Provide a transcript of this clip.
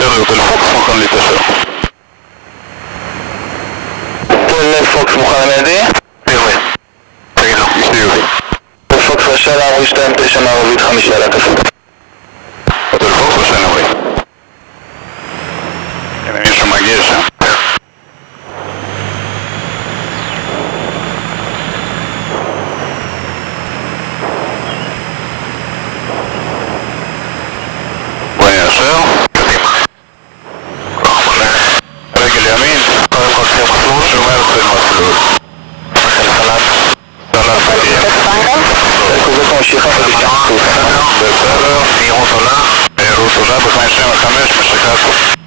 צ'רלי, הוטל פוקס מוכן להתקשר. הוטל פוקס מוכן לידי? יובי. תגיד לו, אשתי יובי. הוטל פוקס רשאלה, אמרי 29 מערבית 5 להקפה. הוטל פוקס רשאלה, אמרי. הנה מישהו מגיע שם. בוא נאשר. קדימה. כוח מלא. רגל ימין. קודם כל תהיה מסלול. שומר תהיה מסלול. החל חלט. סלט תהיה. קובץ ממשיכה בסדר. מהירות עולה. מהירות עולה ב-55 משיקה.